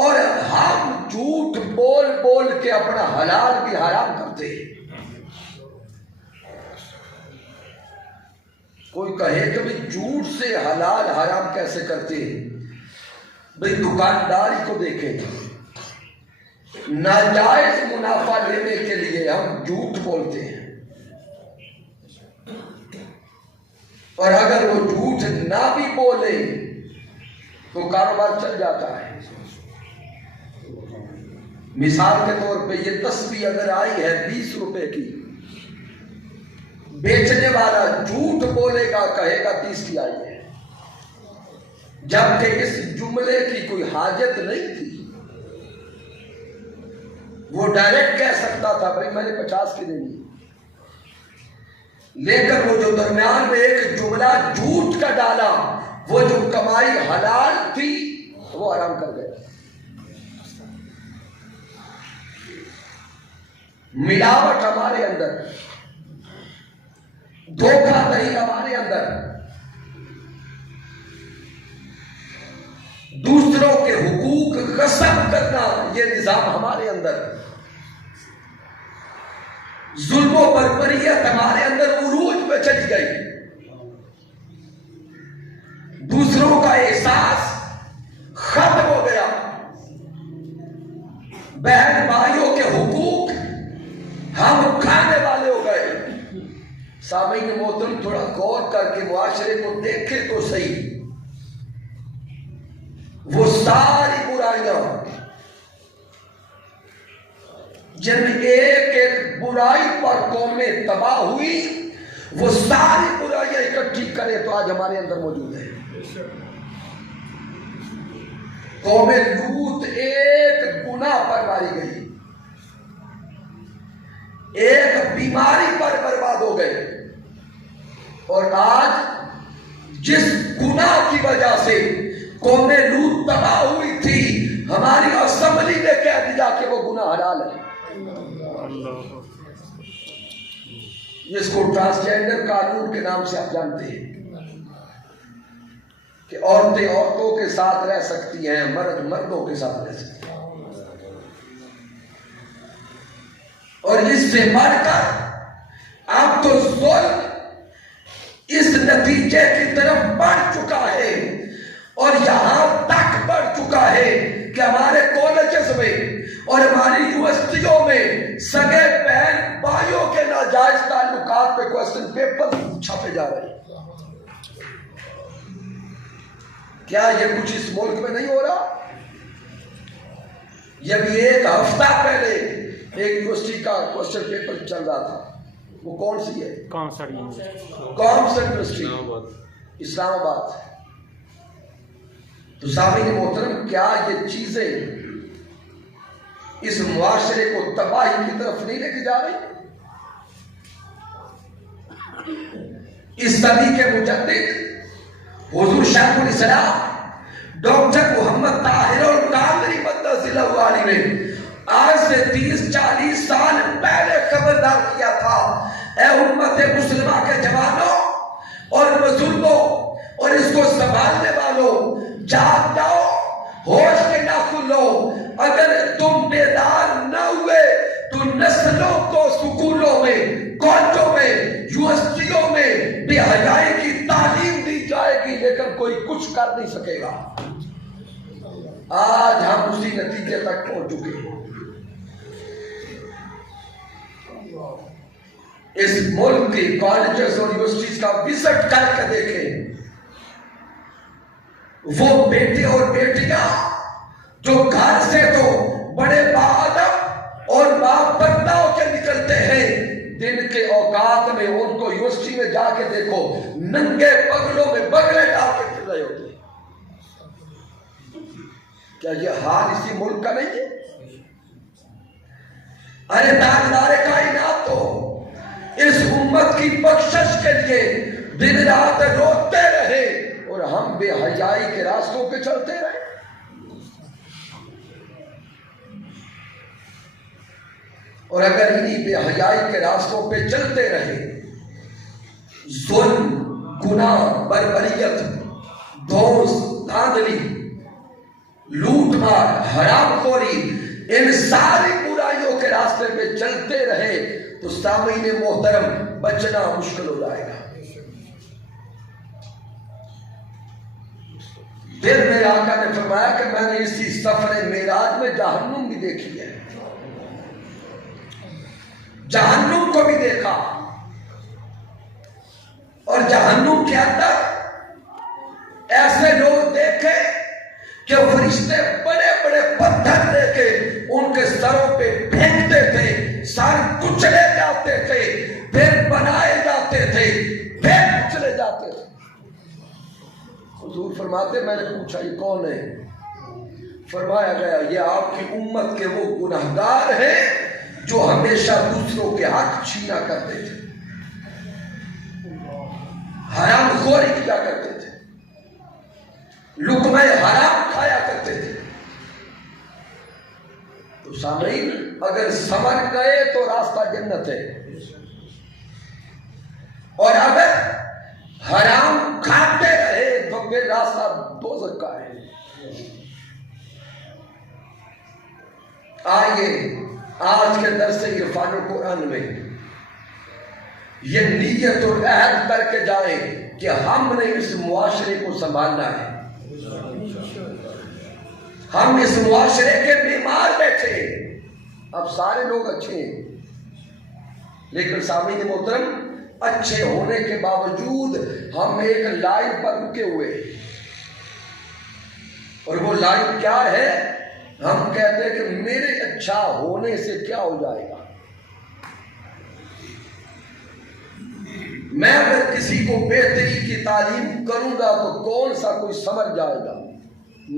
اور ہم جھوٹ بول بول کے اپنا حلال بھی حرام کرتے ہیں. کوئی کہے کہ بھئی جھوٹ سے حلال حرام کیسے کرتے ہیں؟ بھئی دکانداری کو دیکھیں, ناجائز منافع لینے کے لیے ہم جھوٹ بولتے ہیں اور اگر وہ جھوٹ نہ بھی بولے تو کاروبار چل جاتا ہے. مثال کے طور پہ یہ تسبیح اگر آئی ہے 20 روپے کی, بیچنے والا جھوٹ بولے گا, کہے گا 30 کی آئی ہے, جبکہ اس جملے کی کوئی حاجت نہیں تھی. وہ ڈائریکٹ کہہ سکتا تھا بھائی میں نے 50 کی دینی, لیکن وہ جو درمیان میں ایک جملہ جھوٹ کا ڈالا, وہ جو کمائی حلال تھی وہ حرام کر گیا. ملاوٹ ہمارے اندر, دھوکہ دہی ہمارے اندر, دوسروں کے حقوق غصب کرنا یہ نظام ہمارے اندر, ظلم و بربریت ہمارے اندر عروج پہ چلی گئی. دوسروں کا احساس ختم ہو گیا, بہن بھائیوں کے حقوق ہم کھانے والے ہو گئے. سامعین محترم تھوڑا غور کر کے معاشرے کو دیکھیں تو صحیح. وہ ساری برائیاں جن میں ایک ایک برائی پر قومیں تباہ ہوئی, وہ ساری برائیاں اکٹھی کرے تو آج ہمارے اندر موجود ہے. قوم لوط ایک گناہ پر ماری گئی, ایک بیماری پر برباد ہو گئے, اور آج جس گناہ کی وجہ سے قوم لوط تباہ ہوئی تھی, ہماری اسمبلی نے کہہ دیا کہ وہ گناہ حلال ہے. اس کو ٹرانسجینڈر قانون کے نام سے آپ جانتے ہیں کہ عورتیں عورتوں کے ساتھ رہ سکتی ہیں, مرد مردوں کے ساتھ رہ سکتے ہیں. اور اس سے بڑھ کر اب تو ظلم اس نتیجے کی طرف بڑھ چکا ہے, اور یہاں تک بڑھ چکا ہے کہ ہمارے کالجز میں اور ہماری یونیورسٹیوں میں سگے بہن بھائیوں کے ناجائز تعلقات پہ کوسچن پیپر چھاپے جا رہے ہیں. کیا یہ کچھ اس ملک میں نہیں ہو رہا؟ یہ بھی ایک ہفتہ پہلے ایک یونیورسٹی کا کوسچن پیپر چل رہا تھا. وہ کون سی ہے؟ کامسر یونیورسٹی, اسلام آباد. تو سامعین محترم, کیا یہ چیزیں اس معاشرے کو تباہی کی طرف نہیں لے کے جا رہی؟ اس صدی کے مجدد حضور شیخ الاسلام ڈاکٹر محمد طاہر القادری مدثر اللہ علیہ نے آج سے 30-40 سال پہلے خبردار کیا تھا, اے امت مسلمہ کے جوانوں, اور بزرگوں اور اس کو سنبھالنے والوں جاگ جاؤ، ہوش کے نہ کھلو۔ اگر تم بیدار نہ ہوئے تو نسلوں کو سکولوں میں، کالجوں میں، یونیورسٹیوں میں بے حیائی کی تعلیم دی جائے گی، لیکن کوئی کچھ کر نہیں سکے گا۔ آج ہم اسی نتیجے تک پہنچ چکے ہیں۔ اس ملک کی کالجز اور یونیورسٹیز کا وزٹ کر کے دیکھیں، وہ بیٹے اور بیٹیاں جو گھر سے تو بڑے باادب اور باپردہ ہو کے نکلتے ہیں، دن کے اوقات میں ان کو یونیورسٹی میں جا کے دیکھو، ننگے بغلوں میں بغلے ڈال کے پھر رہے ہوتے ہیں۔ کیا یہ حال اسی ملک کا نہیں ہے؟ ارے تاجدار کائنات تو اس امت کی بخشش کے لیے دن رات روتے رہے اور ہم بے حیائی کے راستوں پہ چلتے رہے۔ اور اگر انہی بے حیائی کے راستوں پہ چلتے رہے، ظلم، گناہ، بربریت، دھوس، دھاندلی، لوٹ مار، حرام خوری، ان ساری برائیوں کے راستے پہ چلتے رہے تو سامعین محترم بچنا مشکل ہو جائے گا۔ پھر میرے آقا نے فرمایا کہ میں نے اسی سفر معراج میں جہنم بھی دیکھی ہے، جہنم کو بھی دیکھا، اور جہنم کے اندر ایسے لوگ دیکھے کہ فرشتے بڑے بڑے پتھر لے کے ان کے سروں پہ پھینکتے تھے، سر کچلے جاتے تھے، پھر بنائے جاتے تھے، پھر کچلے جاتے تھے۔ حضور فرماتے میں نے پوچھا یہ کون ہے؟ فرمایا گیا یہ آپ کی امت کے وہ گناہگار ہیں جو ہمیشہ دوسروں کے حق چھینا کرتے تھے، حرام خوری کیا کرتے تھے، لقمہ حرام کھایا کرتے تھے۔ تو سامعین اگر سمجھ گئے تو راستہ جنت ہے، اور اگر حرام کھاتے رہے تو پھر راستہ دوزخ کا ہے۔ آئیے آج کے درس عرفان قرآن میں یہ نیت اور عہد کر کے جائیں کہ ہم نے اس معاشرے کو سنبھالنا ہے۔ ہم اس معاشرے کے بیمار بیٹھے، اب سارے لوگ اچھے ہیں، لیکن سامعین محترم اچھے ہونے کے باوجود ہم ایک لائن پر رکے ہوئے، اور وہ لائن کیا ہے؟ ہم کہتے ہیں کہ میرے اچھا ہونے سے کیا ہو جائے گا، میں اگر کسی کو بہتری کی تعلیم کروں گا تو کون سا کوئی سمجھ جائے گا؟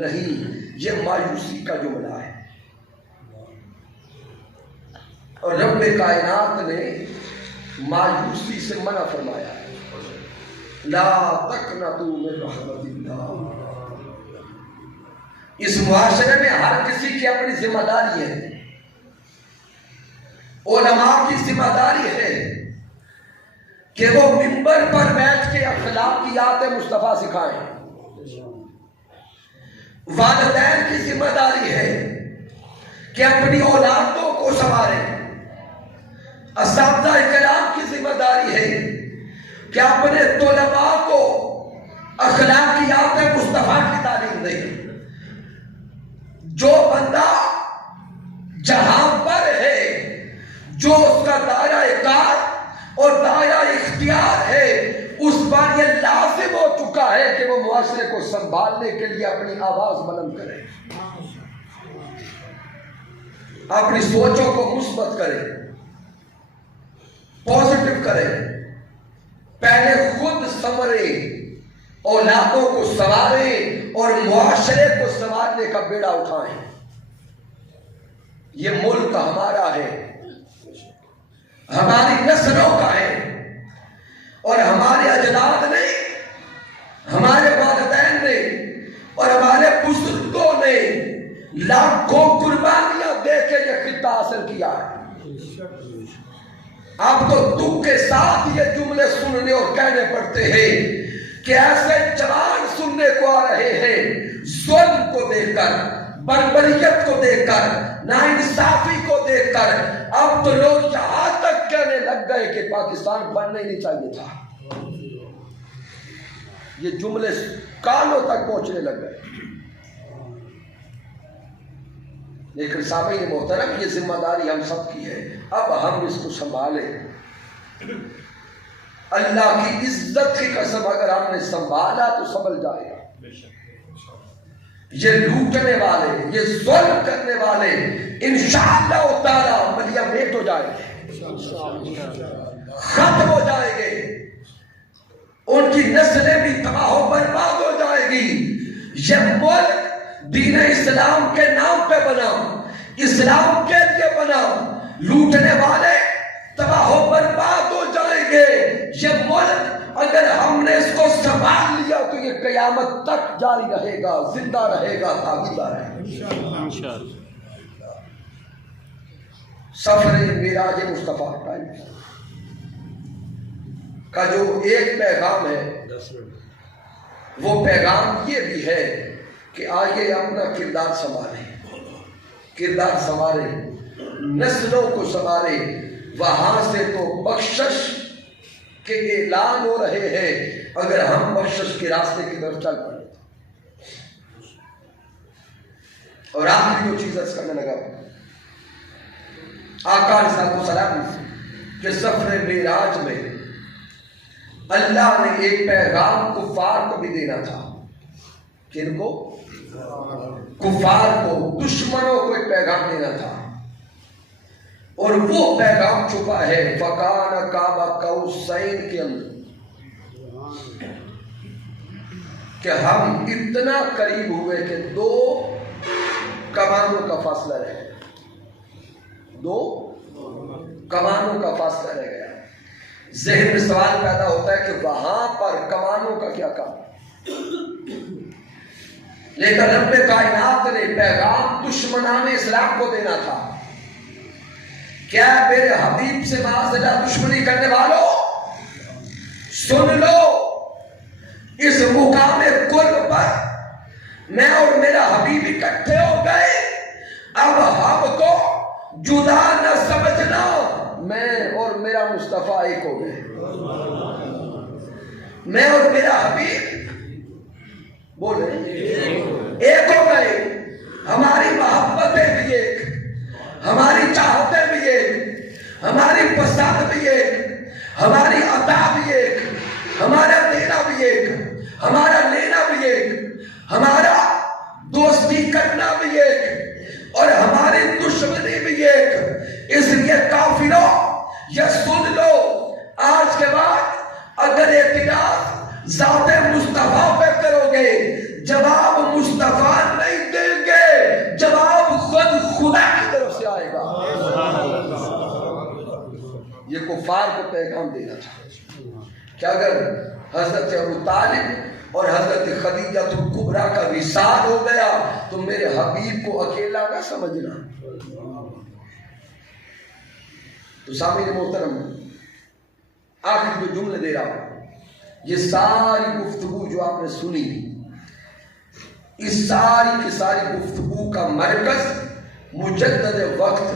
نہیں، یہ مایوسی کا جملہ ہے۔ اور رب کائنات نے مایوسی سے منع فرمایا ہے، لا تقنطوا من رحمت اللہ۔ اس معاشرے میں ہر کسی کی اپنی ذمہ داری ہے، علماء کی ذمہ داری ہے کہ وہ منبر پر بیٹھ کے اخلاقیات مصطفیٰ سکھائیں، والدین کی ذمہ داری ہے کہ اپنی اولادوں کو سنواریں، اساتذہ کرام کی ذمہ داری ہے کہ اپنے طلباء کو اخلاقیات مصطفیٰ کی تعلیم دیں۔ جو بندہ جہاں پر ہے، جو اس کا دائرہ کار اور دائرہ اختیار ہے، اس پر یہ لازم ہو چکا ہے کہ وہ معاشرے کو سنبھالنے کے لیے اپنی آواز بلند کرے، اپنی سوچوں کو مثبت کرے، پازیٹو کرے، پہلے خود سنورے، اولادوں کو سنوارے اور معاشرے کو سنوارنے کا بیڑا اٹھائیں۔ یہ ملک ہمارا ہے، ہماری نسلوں کا ہے، اور ہمارے اجداد نے، ہمارے والدین نے اور ہمارے بزرگوں نے لاکھوں قربانیاں دے کے یہ خطہ حاصل کیا ہے۔ آپ تو دکھ کے ساتھ یہ جملے سننے اور کہنے پڑتے ہیں کہ ایسے جوان سننے کو آ رہے ہیں ظلم کو دیکھ کر، بربریت کو دیکھ کر، ناانصافی کو دیکھ کر اب تو لوگ یہاں تک کہنے لگ گئے کہ پاکستان بننا ہی نہیں چاہیے تھا۔ یہ جملے کانوں تک پہنچنے لگ گئے۔ لیکن سامعین محترم، یہ ذمہ داری ہم سب کی ہے، اب ہم اس کو سنبھالیں۔ اللہ کی عزت کی قسم اگر ہم نے سنبھالا تو سنبھل جائے گا۔ یہ لوٹنے والے، یہ ظلم کرنے والے انشاءاللہ تعالی ملیا میٹ ہو جائیں گے، ختم ہو جائیں گے، ان کی نسلیں بھی تباہ و برباد ہو جائے گی۔ یہ ملک دین اسلام کے نام پہ بنا، اسلام کے لیے بنا، لوٹنے والے تباہ و برباد ہو جائیں گے۔ یہ ملک اگر ہم نے اس کو سنبھال لیا تو یہ قیامت تک جاری رہے گا، زندہ رہے گا، تابندہ رہے گا۔ سفر معراج مصطفیٰ کا جو ایک پیغام ہے، وہ پیغام یہ بھی ہے کہ آئیے اپنا کردار سنبھالیں، کردار سنبھالیں، نسلوں کو سنبھالیں۔ وہاں سے تو بخشش کے اعلان ہو رہے ہیں، اگر ہم بخشش کے راستے کی طرف چل پڑیں۔ اور آخری جو چیز عرض کرنے لگا، آقا علیہ الصلوۃ والسلام کے سفر معراج میں اللہ نے ایک پیغام کفار کو بھی دینا تھا۔ کن کو؟ کفار کو، دشمنوں کو ایک پیغام دینا تھا، اور وہ پیغام چھپا ہے فَكَانَ قَابَ قَوْسَيْنِ کے اندر، کہ ہم اتنا قریب ہوئے کہ دو کمانوں کا فاصلہ رہ گیا، دو کمانوں کا فاصلہ رہ گیا۔ ذہن میں سوال پیدا ہوتا ہے کہ وہاں پر کمانوں کا کیا کام؟ لیکن رب کائنات نے پیغام دشمنان اسلام کو دینا تھا۔ کیا میرے حبیب سے معاذ اللہ دشمنی کرنے والوں، سن لو، اس مقام قرب پر میں اور میرا حبیب اکٹھے ہو گئے، اب ہم کو جدا نہ سمجھنا، میں اور میرا مصطفیٰ ایک ہو گئے، میں اور میرا حبیب بولے ایک ہو گئے، ہماری محبتیں بھی ایک، ہماری چاہتیں بھی ایک، ہماری پسند بھی ایک، ہماری عطا بھی ایک، ہمارا دینا بھی ایک، ہمارا لینا بھی ایک، ہمارا دوستی کرنا بھی ایک، اور ہماری دشمنی بھی ایک۔ اس لیے کافروں یہ سن لو، آج کے بعد اگر اعتراض ذات مصطفیٰ پہ کرو گے، جواب مصطفیٰ نہیں دیں گے، جواب خود خدا کی طرف سے آئے گا۔ یہ کفار کو پیغام دینا تھا کہ اگر حضرت ابو طالب اور حضرت خدیجہ الکبریٰ کا وصال ہو گیا تو میرے حبیب کو اکیلا نہ سمجھنا۔ تو سامعین محترم، آخر جو جملے دے رہا ہوں، یہ ساری گفتگو جو آپ نے سنی، اس ساری کی ساری گفتگو کا مرکز مجدد وقت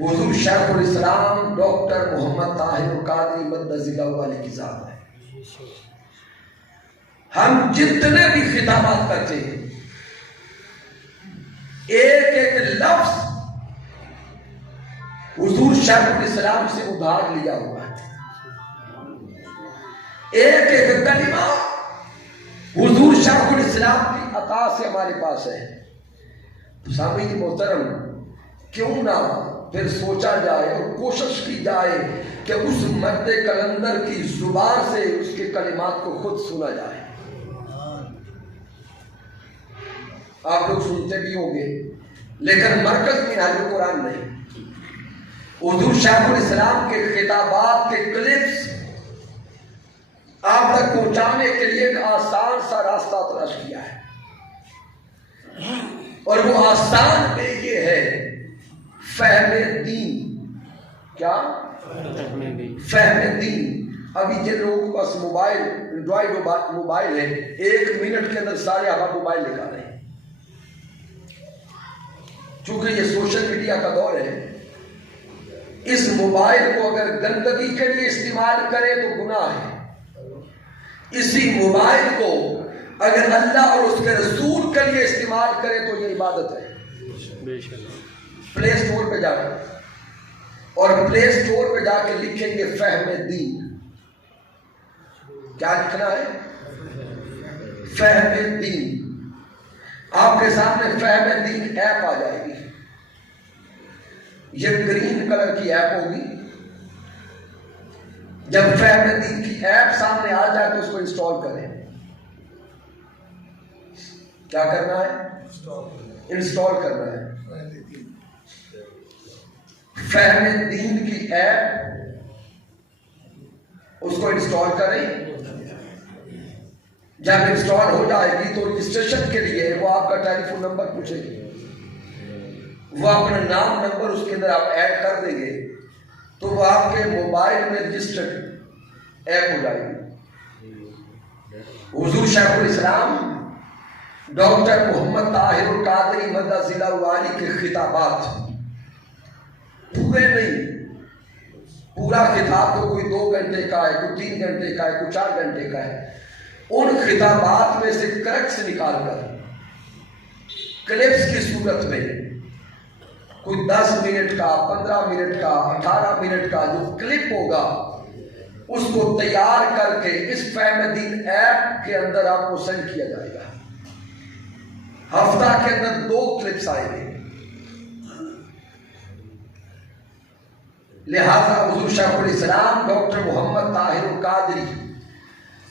حضور شیخ الاسلام ڈاکٹر محمد طاہر القادری مدد والی کی ذات ہے۔ ہم جتنے بھی خطابات کرتے ہیں، ایک ایک لفظ حضور شیخ الاسلام سے ادھار لیا ہوا ہے، ایک ایک کلمہ حضور شیخ الاسلام کی عطا سے ہمارے پاس ہے۔ تو سامعین محترم، کیوں نہ پھر سوچا جائے اور کوشش کی جائے کہ اس مرد کلندر کی زبان سے اس کے کلمات کو خود سنا جائے۔ آپ لوگ سنتے بھی ہوں گے، لیکن مرکز میں حضور قرآن نہیں، حضور شیخ الاسلام کے خطابات کے کلپس آپ تک پہنچانے کے لیے ایک آسان سا راستہ تلاش کیا ہے، اور وہ آسان میں یہ ہے فہم دین، کیا؟ فہم دین۔ ابھی جن لوگوں کے پاس موبائل اینڈرائڈ موبائل ہے 1 منٹ کے اندر سارے آپ موبائل نکالے ہیں، چونکہ یہ سوشل میڈیا کا دور ہے۔ اس موبائل کو اگر گندگی کے لیے استعمال کرے تو گناہ ہے، اسی موبائل کو اگر اللہ اور اس کے رسول کے لیے استعمال کرے تو یہ عبادت ہے۔ پلے اسٹور پہ جا کر اور پلے اسٹور پہ جا کے لکھیں گے فہم دین۔ کیا لکھنا ہے؟ فہم دین۔ آپ کے سامنے فہم دین ایپ آ جائے گی، یہ گرین کلر کی ایپ ہوگی۔ جب فہم دین کی ایپ سامنے آ جائے تو اس کو انسٹال کریں۔ کیا کرنا ہے؟ انسٹال کرنا ہے۔ فہم دین کی ایپ اس کو انسٹال کریں۔ جب انسٹال ہو جائے گی تو رجسٹریشن کے لیے وہ آپ کا ٹیلی فون نمبر پوچھے گی، وہ اپنا نام نمبر اس کے اندر آپ ایڈ کر دیں گے تو وہ آپ کے موبائل میں رجسٹرڈ ایپ ہو جائے گی۔ حضور شیخ الاسلام ڈاکٹر محمد طاہر القادری مدہ ضلع والی کے خطابات پورے نہیں، پورا خطاب تو کوئی 2 گھنٹے کا ہے، کوئی 3 گھنٹے کا ہے، کوئی 4 گھنٹے کا ہے، ان خطابات میں سے کرکس نکال کر کلپس کی صورت میں کوئی 10 منٹ کا، 15 منٹ کا، 18 منٹ کا جو کلپ ہوگا اس کو تیار کر کے اس فہم دین ایپ کے اندر آپ کو سینڈ کیا جائے گا۔ ہفتہ کے اندر 2 کلپس آئیں گے۔ لہذا حضور شیخ الاسلام ڈاکٹر محمد طاہر القادری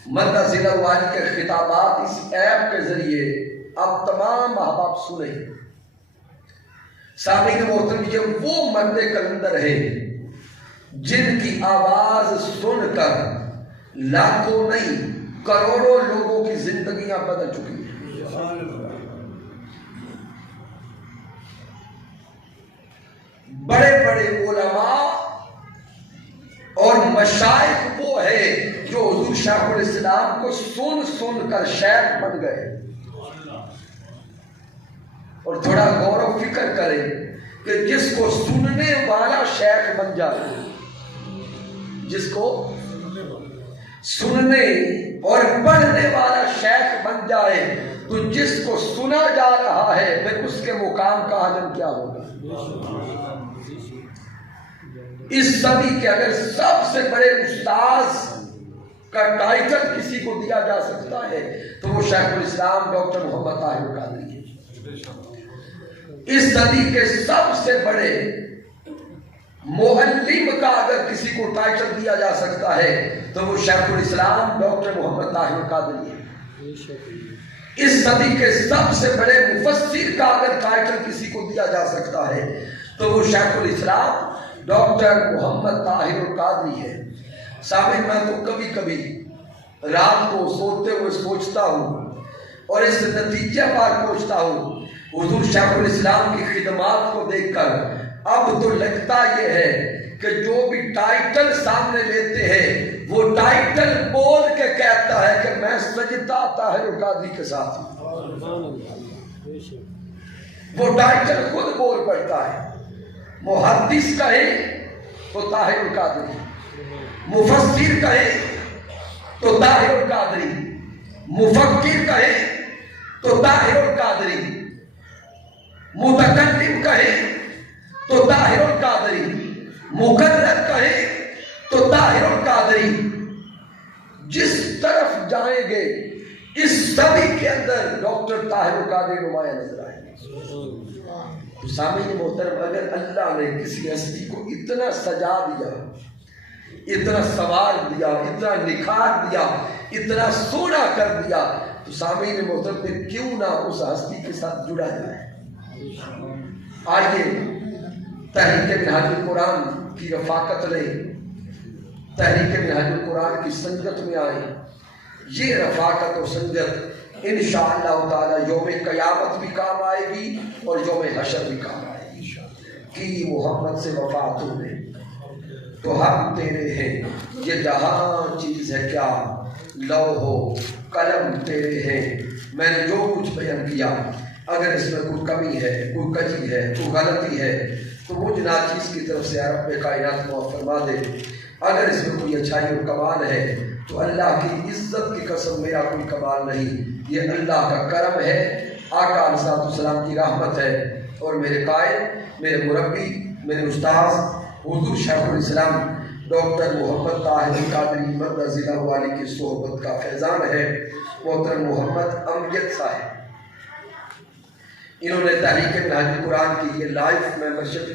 مدہ ضلع والی کے خطابات اس ایپ کے ذریعے اب تمام احباب سنیں۔ سامعین محترم، یہ وہ مرد کلندر ہے جن کی آواز سن کر لاکھوں نہیں کروڑوں لوگوں کی زندگیاں بدل چکی ہیں۔ بڑے بڑے علماء اور مشائخ وہ ہے جو حضور شیخ الاسلام کو سن سن کر شیخ بن گئے۔ اور تھوڑا غور و فکر کریں کہ جس کو سننے والا شیخ بن جائے، جس کو سننے اور پڑھنے والا شیخ بن جائے تو جس کو سنا جا رہا ہے پھر اس کے مقام کا عالم کیا ہوگا۔ اس صدی کے اگر سب سے بڑے استاذ کا ٹائٹل کسی کو دیا جا سکتا ہے تو وہ شیخ الاسلام ڈاکٹر محمد طاہر القادری ہے۔ اس صدی کے سب سے بڑے معلم کا اگر کسی کو ٹائٹل دیا جا سکتا ہے تو وہ شیخ الاسلام ڈاکٹر محمد طاہر القادری ہے۔ اس صدی کے سب سے بڑے مفسر کا اگر ٹائٹل کسی کو دیا جا سکتا ہے تو وہ شیخ الاسلام ڈاکٹر محمد طاہر القادری ہے۔ سامعین، میں تو کبھی کبھی رات کو سوتے ہوئے سوچتا ہوں اور اس نتیجے پر پہنچتا ہوں حضور شیخ الاسلام کی خدمات کو دیکھ کر اب تو لگتا یہ ہے کہ جو بھی ٹائٹل سامنے لیتے ہیں وہ ٹائٹل بول کے کہتا ہے کہ میں سجدہ طاہر القادری کے ساتھ ہوں۔ وہ ٹائٹل خود بول پڑتا ہے۔ محدث کہے تو طاہر القادری، مفسر کہے تو طاہر القادری، مفکر کہے تو طاہر القادری، متکلم کہے تو طاہر القادری، مقرر کہے تو طاہر القادری۔ جس طرف جائیں گے اس صدی کے اندر ڈاکٹر طاہر القادری نمایاں نظر آئے گے۔ سامعین محترم، اگر اللہ نے کسی ہستی کو اتنا سجا دیا، اتنا سوار دیا، اتنا نکھار دیا، اتنا سونا کر دیا تو سامعین محترم پھر کیوں نہ اس ہستی کے ساتھ جڑا جائے۔ آئیے تحریک منہاج القرآن کی رفاقت لیں، تحریک منہاج القرآن کی سنگت میں آئیں۔ یہ رفاقت و سنگت انشاءاللہ تعالی یوم قیامت بھی کام آئے گی اور یوم حشر بھی کام آئے گی۔ کی محمد سے وفا تم نے تو ہم تیرے ہیں، یہ جہاں چیز ہے کیا لوح و قلم تیرے ہیں۔ میں نے جو کچھ بیان کیا اگر اس میں کوئی کمی ہے، کوئی کجی ہے، کوئی غلطی ہے تو مجھ ناچیز کی طرف سے رب کائنات معاف فرما دے۔ اگر اس میں کوئی اچھائی اور کمال ہے تو اللہ کی عزت کی قسم میرا کوئی کمال نہیں، یہ اللہ کا کرم ہے، آقا علیہ السلام کی رحمت ہے۔ اور میرے قائد، میرے مربی، میرے استاذ حضور شیخ الاسلام ڈاکٹر محمد طاہر قادری مدظ والی کی صحبت کا فیضان ہے، محترم محمد امجد صاحب، انہوں نے تحریک منہاج القرآن کی یہ لائف ممبرشپ